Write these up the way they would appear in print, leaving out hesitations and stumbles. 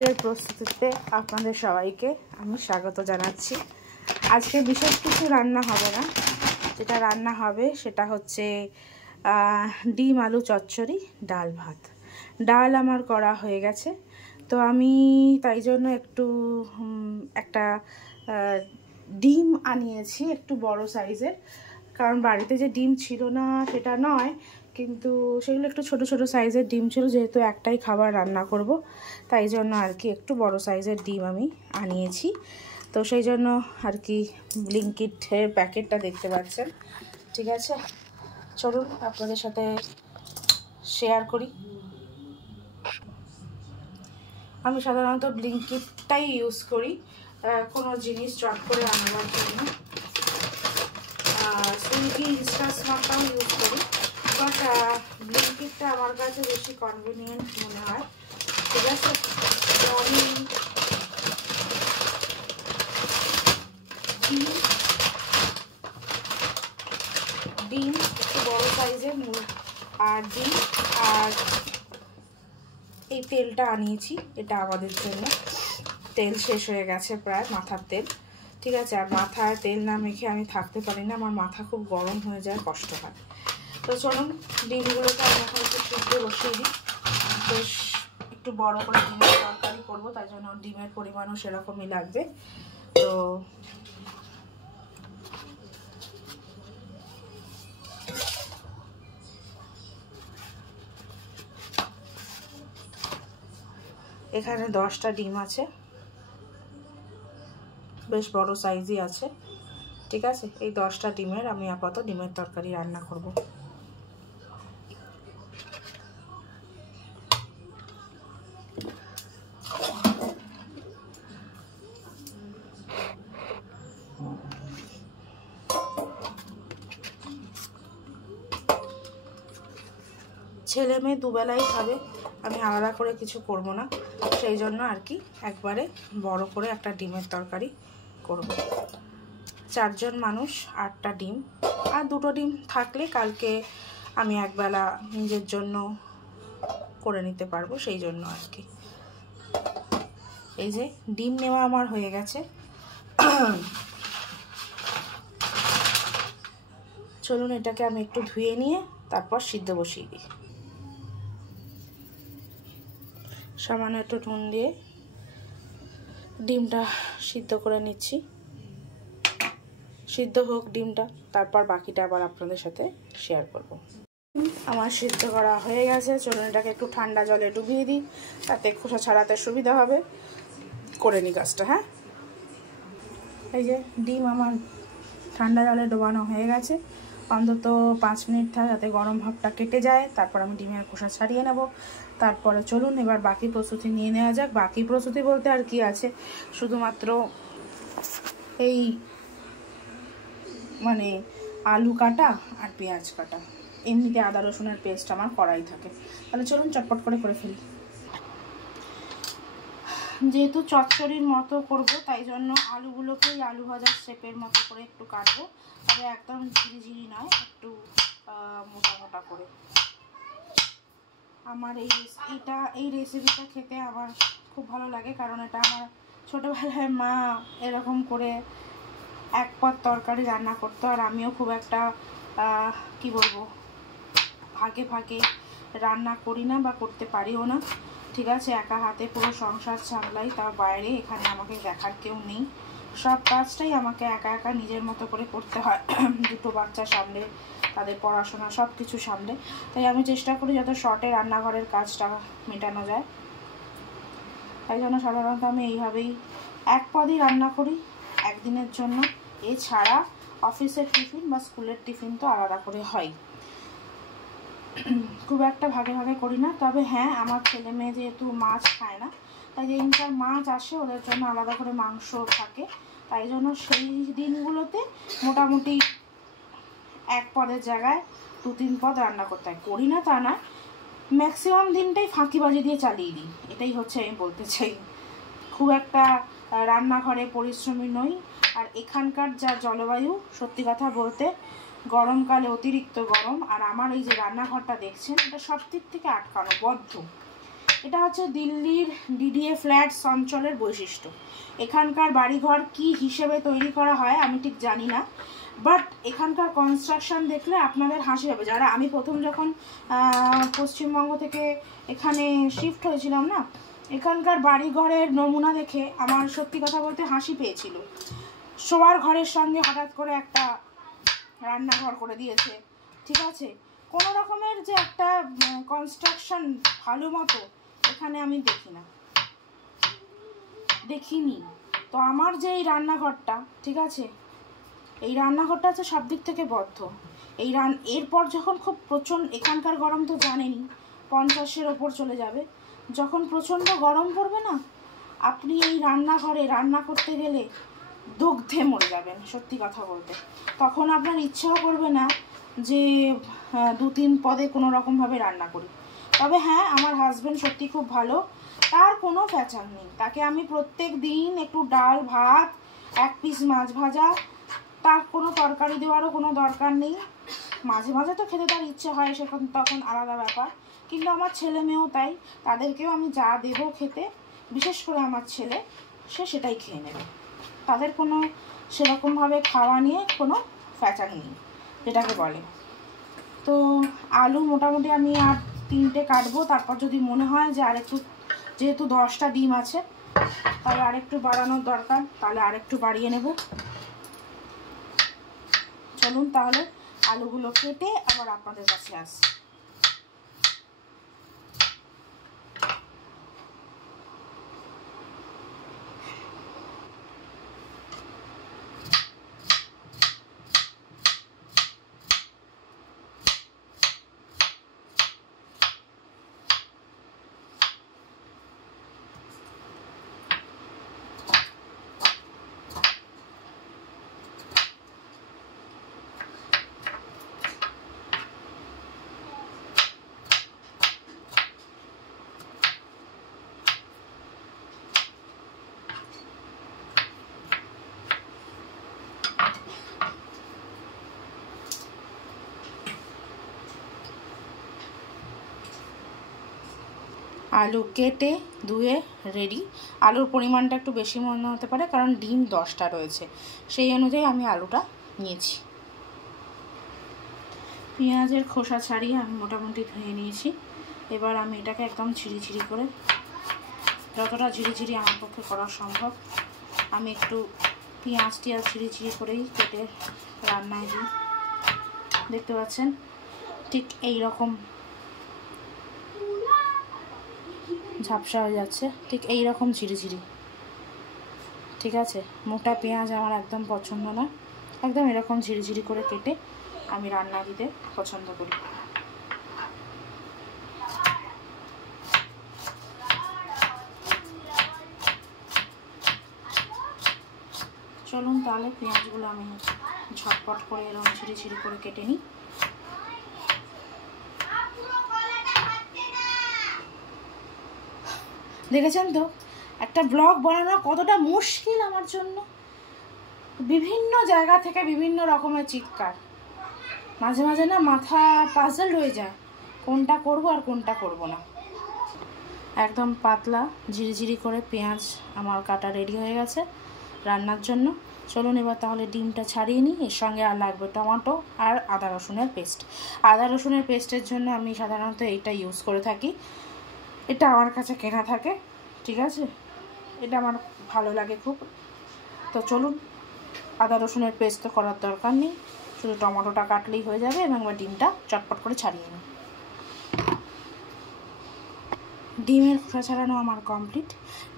এর প্রস্তুতিতে আপনাদের সবাইকে আমি স্বাগত জানাচ্ছি। আজকে বিশেষ কিছু রান্না হবে না, যেটা রান্না হবে সেটা হচ্ছে ডিম আলু চচ্চড়ি, ডাল ভাত। ডাল আমার করা হয়ে গেছে, তো আমি তাই জন্য একটা ডিম আনিয়েছি একটু বড় সাইজের, কারণ বাড়িতে যে ডিম ছিল না সেটা নয়, কিন্তু সেগুলো একটু ছোট ছোট সাইজের ডিম ছিল, যেহেতু একটাই খাবার রান্না করব তাই জন্য আর কি একটু বড় সাইজের ডিম আমি আনিয়েছি। তো সেই জন্য আর কি ব্লিঙ্কিটের প্যাকেটটা দেখতে পাচ্ছেন। ঠিক আছে, চলুন আপনাদের সাথে শেয়ার করি। আমি সাধারণত ব্লিঙ্কিটটাই ইউজ করি কোনো জিনিস চট করে আনাবার জন্য। সুইগি, ইনস্টাস্মার্টটাও ইউজ করি, বাট ব্লিঙ্কিটটা আমার কাছে বেশি কনভিনিয়েন্ট মনে হয়। ঠিক আছে, তো আমি ডিম একটু বড় সাইজের আর ডিম আর এই তেলটা আনিয়েছি, এটা আমাদের জন্য। তেল শেষ হয়ে গেছে প্রায়, মাথার তেল। ঠিক আছে, আর মাথায় তেল না মেখে আমি থাকতে পারি না, আমার মাথা খুব গরম হয়ে যায়, কষ্ট হয়। তো চলুন ডিমগুলোকে আমি এখন একটু সিদ্ধ বসিয়ে দিই। বেশ একটু বড় করে ডিমের তরকারি করবো, তাই জন্য ডিমের পরিমাণও সেরকমই লাগবে। তো এখানে 10টা ডিম আছে, বেশ বড় সাইজই আছে। ঠিক আছে, এই 10টা ডিমের আমি আপাতত ডিমের তরকারি রান্না করব। ছেলে মেয়ে দুবেলাই খাবে, আমি আলাদা করে কিছু করব না, সেই জন্য আর কি একবারে বড় করে একটা ডিমের তরকারি করব। 4 জন মানুষ, 8টা ডিম, আর 2টো ডিম থাকলে কালকে আমি একবেলা নিজের জন্য করে নিতে পারবো, সেই জন্য আর কি। এই যে ডিম নেওয়া আমার হয়ে গেছে, চলুন এটাকে আমি একটু ধুয়ে নিয়ে তারপর সিদ্ধ বসিয়ে দিই। সামান্য একটু নুন দিয়ে ডিমটা সিদ্ধ করে নিচ্ছি। সিদ্ধ হোক ডিমটা, তারপর বাকিটা আবার আপনাদের সাথে শেয়ার করব। আমার সিদ্ধ করা হয়ে গেছে, চলুন এটাকে একটু ঠান্ডা জলে ডুবিয়ে দিই, তাতে খোসা ছাড়াতে সুবিধা হবে। করে নিই কাজটা। হ্যাঁ, এই যে ডিম আমার ঠান্ডা জলে ডোবানো হয়ে গেছে, অন্তত 5 মিনিট থাকে, যাতে গরম ভাবটা কেটে যায়। তারপর আমি ডিমের খোসা ছাড়িয়ে নেব। তারপরে চলুন এবার বাকি প্রস্তুতি নিয়ে নেওয়া যাক। বাকি প্রস্তুতি বলতে আর কি আছে, শুধুমাত্র এই মানে আলু কাটা আর পেঁয়াজ কাটা, এমনিতে আদা রসুনের পেস্ট আমার করাই থাকে। তাহলে চলুন চটপট করে ফেলি। যেহেতু চচ্চড়ির মতো করব, তাই জন্য আলুগুলোকেই আলু ভাজার শেপের মতো করে একটু কাটবো, তবে একদম ঝিরিঝিরি নয়, একটু মোটা মোটা করে। আমার এই রেসিপিটা খেতে আমার খুব ভালো লাগে, কারণ এটা আমার ছোটোবেলায় মা এরকম করে এক পদ তরকারি রান্না করতো, আর আমিও খুব একটা কি বলবো, ভাগে ভাগে রান্না করি না বা করতে পারিও না। ঠিক আছে, একা হাতে পুরো সংসার সামলাই, তার বাইরে এখানে আমাকে দেখার কেউ নেই, সব কাজটাই আমাকে একা একা নিজের মতো করে করতে হয়। 2টো বাচ্চা সামলে, তাদের পড়াশোনা সব কিছু সামলে, তাই আমি চেষ্টা করি যত শর্টে রান্নাঘরের কাজটা মেটানো যায়। তাই জন্য সাধারণত আমি এইভাবেই এক পদই রান্না করি একদিনের জন্য। এছাড়া অফিসের টিফিন বা স্কুলের টিফিন তো আলাদা করে হয়, খুব একটা ভাগে ভাগে করি না। তবে হ্যাঁ, আমার ছেলে মেয়ে যেহেতু মাছ খায় না, তাই যেদিনকার মাছ আসে ওদের জন্য আলাদা করে মাংস থাকে, তাই জন্য সেই দিনগুলোতে মোটামুটি এক পদের জায়গায় 2-3 পদ রান্না করতে হয়। করি না তা না, ম্যাক্সিমাম দিনটাই ফাঁকিবাজি দিয়ে চালিয়ে দিই, এটাই হচ্ছে আমি বলতে চাই। খুব একটা রান্নাঘরে পরিশ্রমী নই, আর এখানকার যা জলবায়ু, সত্যি কথা বলতে গরমকালে অতিরিক্ত গরম, আর আমার এই যে রান্নাঘরটা দেখছেন, এটা সব দিক থেকে আটকানো, বদ্ধ। এটা হচ্ছে দিল্লির ডিডিএ ফ্ল্যাটস অঞ্চলের বৈশিষ্ট্য। এখানকার বাড়িঘর কি হিসেবে তৈরি করা হয় আমি ঠিক জানি না, বাট এখানকার কনস্ট্রাকশন দেখলে আপনাদের হাসি হবে। যারা আমি প্রথম যখন পশ্চিমবঙ্গ থেকে এখানে শিফট হয়েছিলাম না, এখানকার বাড়িঘরের নমুনা দেখে আমার সত্যি কথা বলতে হাসি পেয়েছিল। শোয়ার ঘরের সঙ্গে হঠাৎ করে একটা রান্নাঘর করে দিয়েছে, ঠিক আছে। কোনো রকমের যে একটা কনস্ট্রাকশন ভালো মতো এখানে আমি দেখিনি। তো আমার যে এই রান্নাঘরটা, ঠিক আছে, এই রান্নাঘরটা হচ্ছে সব দিক থেকে বদ্ধ। এরপর যখন খুব প্রচণ্ড, এখানকার গরম তো জানেনই 50-এর ওপর চলে যাবে, যখন প্রচণ্ড গরম পড়বে না, আপনি এই রান্নাঘরে রান্না করতে গেলে দগ্ধে মরে যাবেন সত্যি কথা বলতে। তখন আপনার ইচ্ছাও করবে না যে 2-3 পদে কোনো রকমভাবে রান্না করি। তবে হ্যাঁ, আমার হাজব্যান্ড সত্যি খুব ভালো, তার কোনো প্যাচার নেই। তাকে আমি প্রত্যেক দিন একটু ডাল ভাত, 1 পিস মাছ ভাজা, তার কোনো তরকারি দেওয়ারও কোনো দরকার নেই। মাঝে মাঝে তো খেতে তার ইচ্ছে হয়, সেখান তখন আলাদা ব্যাপার। কিন্তু আমার ছেলে মেয়েও তাই, তাদেরকেও আমি যা দেবো খেতে, বিশেষ করে আমার ছেলে, সে সেটাই খেয়ে নেবে। তাদের কোনো সেরকমভাবে খাওয়া নিয়ে কোনো প্যাচার নেই যেটাকে বলে। তো আলু মোটামুটি আমি আর 3টে কাটবো, তারপর যদি মনে হয় যে আরেকটু, যেহেতু 10টা ডিম আছে তাহলে আরেকটু বাড়ানোর দরকার, তাহলে আরেকটু বাড়িয়ে নেব। চলুন তাহলে আলুগুলো কেটে আবার আপনাদের কাছে আসি। আলু কেটে ধুয়ে রেডি। আলুর পরিমাণটা একটু বেশি মনে হতে পারে, কারণ ডিম 10টা রয়েছে, সেই অনুযায়ী আমি আলুটা নিয়েছি। পেঁয়াজের খোসা ছাড়িয়ে আমি মোটামুটি ধুয়ে নিয়েছি। এবার আমি এটাকে একদম ঝিরিঝিরি করে, যতটা ঝিরিঝিরি আমার পক্ষে করা সম্ভব, আমি একটু পেঁয়াজটি আর ঝিরিঝিরি করেই কেটে রান্নায় দিই। দেখতে পাচ্ছেন ঠিক এই রকম ঝাপসা হয়ে যাচ্ছে, ঠিক এই রকম ঝিরিঝিরি, ঠিক আছে। মোটা পেঁয়াজ আমার একদম পছন্দ না, একদম এরকম ঝিরিঝিরি করে কেটে আমি রান্না দিতে পছন্দ করি। চলুন তাহলে পেঁয়াজগুলো আমি ঝটপট করে এরকম ঝিরিঝিরি করে কেটে নিই। দেখেছেন তো একটা ব্লগ বানানো কতটা মুশকিল আমার জন্য। বিভিন্ন জায়গা থেকে বিভিন্ন রকমের চিৎকার, মাঝে মাঝে না মাথা পাজল হয়ে যায় কোনটা করব আর কোনটা করব না। একদম পাতলা ঝিরিঝিরি করে পেঁয়াজ আমার কাটা রেডি হয়ে গেছে রান্নার জন্য। চলুন এবার তাহলে ডিমটা ছাড়িয়ে নিই। এর সঙ্গে আর লাগবে টমেটো আর আদা রসুনের পেস্ট। আদা রসুনের পেস্টের জন্য আমি সাধারণত এইটা ইউজ করে থাকি, এটা আমার কাছে কেনা থাকে, ঠিক আছে, এটা আমার ভালো লাগে খুব। তো চলুন, আদা রসুনের পেস্ট তো করার দরকার নেই, শুধু টমেটোটা কাটলেই হয়ে যাবে এবং এবার ডিমটা চটপট করে ছাড়িয়ে নিই। ডিমের খোসা ছাড়ানো আমার কমপ্লিট।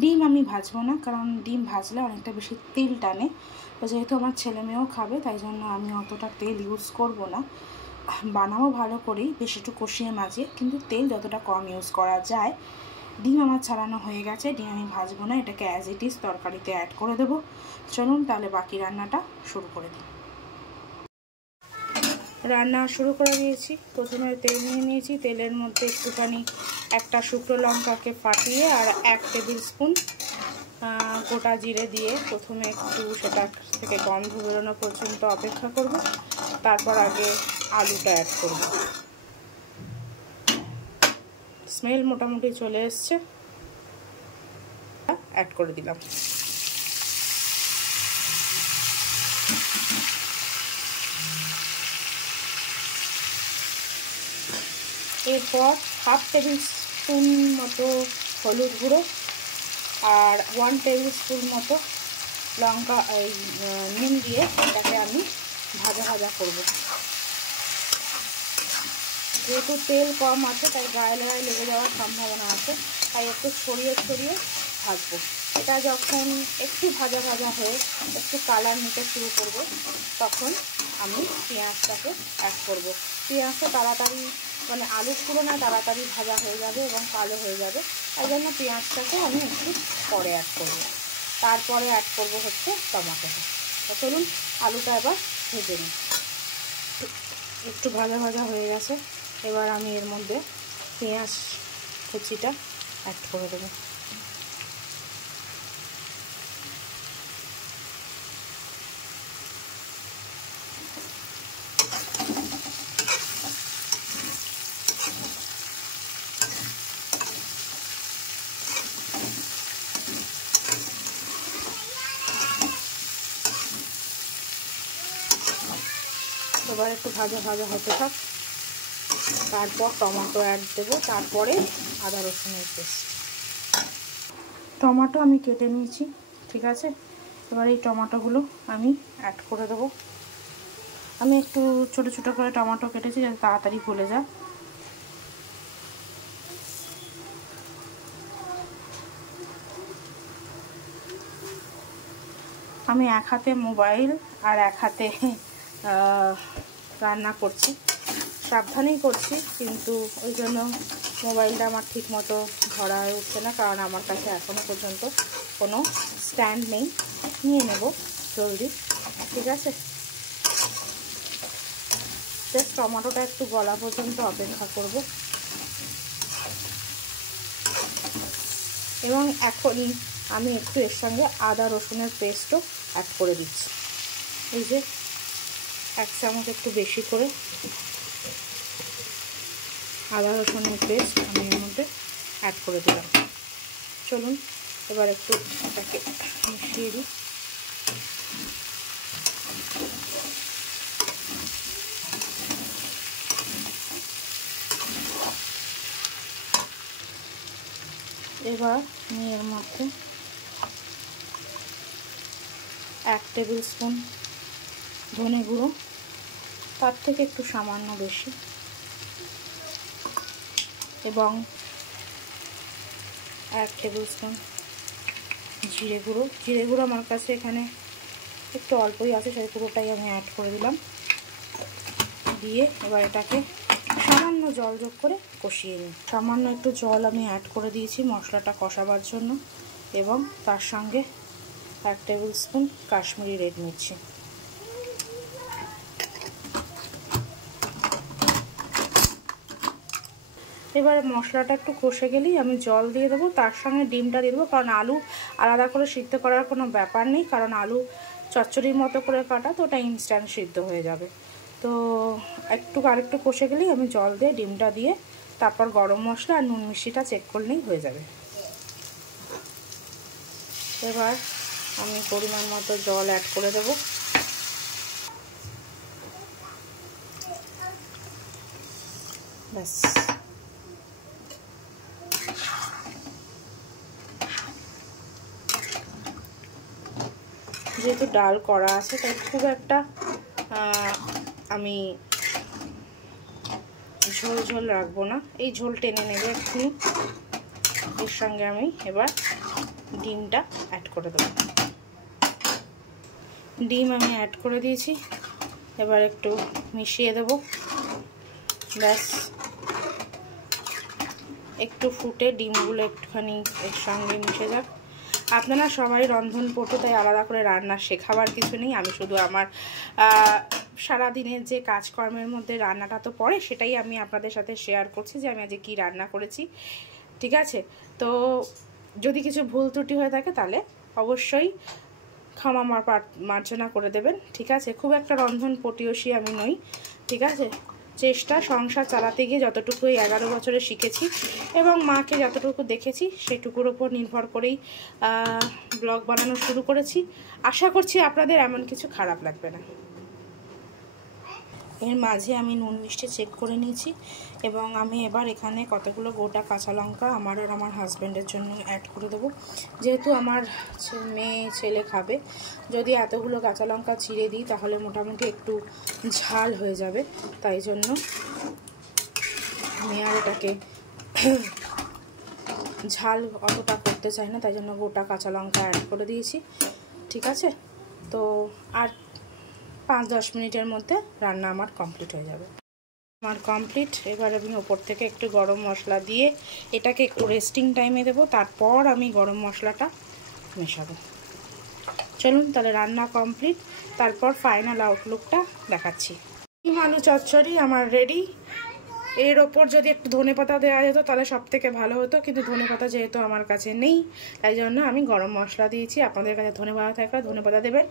ডিম আমি ভাজবো না, কারণ ডিম ভাজলে অনেকটা বেশি তেল টানে। তো যেহেতু আমার ছেলে মেয়েও খাবে, তাই জন্য আমি অতটা তেল ইউজ করব না। বানাবো ভালো করেই, বেশি একটু কষিয়ে মাজিয়ে, কিন্তু তেল যতটা কম ইউজ করা যায়। ডিম আমার ছাড়ানো হয়ে গেছে, ডিম আমি ভাজবো না, এটাকে অ্যাজ ইট ইজ তরকারিতে অ্যাড করে দেবো। চলুন তাহলে বাকি রান্নাটা শুরু করে দিই। রান্না শুরু করে দিয়েছি। প্রথমে তেল নিয়ে নিয়েছি, তেলের মধ্যে একটুখানি একটা শুকনো লঙ্কাকে ফাটিয়ে আর 1 টেবিল স্পুন গোটা জিরে দিয়ে প্রথমে একটু সেটা থেকে গন্ধ বেরোনো পর্যন্ত অপেক্ষা করব, তারপর আগে আলুটা অ্যাড করব। স্মেল মোটামুটি চলে এসছে, অ্যাড করে দিলাম। এরপর 1/2 টেবিল স্পুন মতো হলুদ গুঁড়ো আর 1 টেবিল স্পুন মতো লঙ্কা নুন দিয়ে এটাকে আমি ভাজা ভাজা করব। যেহেতু তেল কম আছে তাই গায়ে গায়ে লেগে যাওয়ার সম্ভাবনা আছে, তাই একটু ছড়িয়ে ছড়িয়ে ভাজবো। এটা যখন একটু ভাজা ভাজা হয়ে একটু কালার নিতে শুরু করবে তখন আমি পেঁয়াজটাকে অ্যাড করব। পেঁয়াজটা তাড়াতাড়ি মানে আলুর তুলনায় তাড়াতাড়ি ভাজা হয়ে যাবে এবং কালো হয়ে যাবে, তাই জন্য পেঁয়াজটাকে আমি একটু পরে অ্যাড করব। তারপরে অ্যাড করব হচ্ছে টমেটোটা। তো চলুন আলুটা এবার ভেজে নিই। একটু ভাজা ভাজা হয়ে গেছে, এবার আমি এর মধ্যে পেঁয়াজ কুচিটা অ্যাড করে দেবো। এবার একটু ভাজা ভাজা হতে থাক, তারপর টমেটো অ্যাড দেবো, তারপরে আদা রসুনের পেস্ট। টমেটো আমি কেটে নিয়েছি, ঠিক আছে। এবার এই টমেটোগুলো আমি অ্যাড করে দেবো। আমি একটু ছোটো ছোটো করে টমেটো কেটেছি যাতে তাড়াতাড়ি গলে যায়। আমি এক হাতে মোবাইল আর এক হাতে রান্না করছি, সাবধানেই করছি, কিন্তু ওই জন্য মোবাইলটা আমার ঠিক মতো ধরা হয়ে উঠছে না, কারণ আমার কাছে এখনও পর্যন্ত কোনো স্ট্যান্ড নেই। নিয়ে নেব জলদি, ঠিক আছে। জাস্ট টমেটোটা একটু গলা পর্যন্ত অপেক্ষা করব। এবং এখনই আমি একটু এর সঙ্গে আদা রসুনের পেস্টও অ্যাড করে দিচ্ছি। এই যে 1 চামচ একটু বেশি করে আদা রসুনের পেস্ট আমি এর মধ্যে অ্যাড করে দিলাম। চলুন এবার একটু এটাকে মিশিয়ে দিই। এবার আমি এর মধ্যে 1 টেবিল স্পুন ধনে গুঁড়ো, তার থেকে একটু সামান্য বেশি, এবং 1 টেবিল স্পুন জিরে গুঁড়ো। জিরে গুঁড়ো আমার কাছে এখানে একটু অল্পই আছে, সেই পুরোটাই আমি অ্যাড করে দিলাম। দিয়ে এবার এটাকে সামান্য জল যোগ করে কষিয়ে নিই। সামান্য একটু জল আমি অ্যাড করে দিয়েছি মশলাটা কষাবার জন্য, এবং তার সঙ্গে 1 table spoon Kashmiri red Mirchi. এবার মশলাটা একটু কষে গেলেই আমি জল দিয়ে দেবো, তার সঙ্গে ডিমটা দিয়ে দেবো, কারণ আলু আলাদা করে সিদ্ধ করার কোনো ব্যাপার নেই, কারণ আলু চচ্চড়ির মতো করে কাটা, তো ওটা ইনস্ট্যান্ট সিদ্ধ হয়ে যাবে। তো আরেকটু কষে গেলেই আমি জল দিয়ে ডিমটা দিয়ে তারপর গরম মশলা আর নুন মিষ্টিটা চেক করলেই হয়ে যাবে। এবার আমি পরিমাণ মতো জল অ্যাড করে দেবো। ব্যাস, যেহেতু ডাল করা আছে তাই খুব একটা আমি ঝোল ঝোল রাখবো না, এই ঝোল টেনে নেবে এক্ষুনি। এর সঙ্গে আমি এবার ডিমটা অ্যাড করে দেবো। ডিম আমি অ্যাড করে দিয়েছি, এবার একটু মিশিয়ে দেব। ব্যাস, একটু ফুটে ডিমগুলো একটুখানি এর সঙ্গে মিশে যাক। আপনারা সবাই রন্ধনপটু, তাই আলাদা করে রান্না শেখাবার কিছু নেই। আমি শুধু আমার সারাদিনের যে কাজকর্মের মধ্যে রান্নাটা তো পড়ে, সেটাই আমি আপনাদের সাথে শেয়ার করছি যে আমি আজকে কী রান্না করেছি, ঠিক আছে। তো যদি কিছু ভুল ত্রুটি হয়ে থাকে তাহলে অবশ্যই ক্ষমা মার্জনা করে দেবেন, ঠিক আছে। খুব একটা রন্ধনপটুয়সী আমি নই, ঠিক আছে। চেষ্টা, সংসার চালাতে গিয়ে যতটুকু এই 11 বছরে শিখেছি এবং মাকে যতটুকু দেখেছি সেটুকুর ওপর নির্ভর করেই ব্লগ বানানো শুরু করেছি। আশা করছি আপনাদের এমন কিছু খারাপ লাগবে না। এর মাঝে আমি নুন মিষ্টি চেক করে নিয়েছি এবং আমি এবার এখানে কতগুলো গোটা কাঁচা লঙ্কা আমার আর আমার হাজব্যান্ডের জন্য অ্যাড করে দেবো, যেহেতু আমার মেয়ে ছেলে খাবে। যদি এতগুলো কাঁচা লঙ্কা চিড়ে দিই তাহলে মোটামুটি একটু ঝাল হয়ে যাবে, তাই জন্য আমি আর এটাকে ঝাল অতটা করতে চাই না, তাই জন্য গোটা কাঁচা লঙ্কা অ্যাড করে দিয়েছি। ঠিক আছে, তো আর 5-10 মিনিটের মধ্যে রান্না আমার কমপ্লিট হয়ে যাবে। আমার কমপ্লিট। এবার আমি ওপর থেকে একটু গরম মশলা দিয়ে এটাকে একটু রেস্টিং টাইমে দেবো, তারপর আমি গরম মশলাটা মেশাবো। চলুন তাহলে রান্না কমপ্লিট, তারপর ফাইনাল আউটলুকটা দেখাচ্ছি। আলু চচ্চড়ি আমার রেডি। এর ওপর যদি একটু ধনেপাতা দেওয়া যেত তাহলে সব থেকে ভালো হতো, কিন্তু ধনেপাতা যেহেতু আমার কাছে নেই তাই জন্য আমি গরম মশলা দিয়েছি। আপনাদের কাছে ধনেপাতা থাকলে ধনেপাতা দেবেন।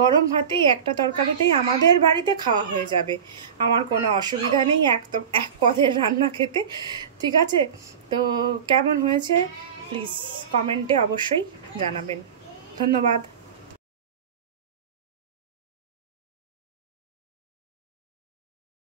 গরম ভাতেই একটা তরকারিতেই আমাদের বাড়িতে খাওয়া হয়ে যাবে, আমার কোনো অসুবিধা নেই এক পদের রান্না খেতে। ঠিক আছে, তো কেমন হয়েছে প্লিজ কমেন্টে অবশ্যই জানাবেন। ধন্যবাদ।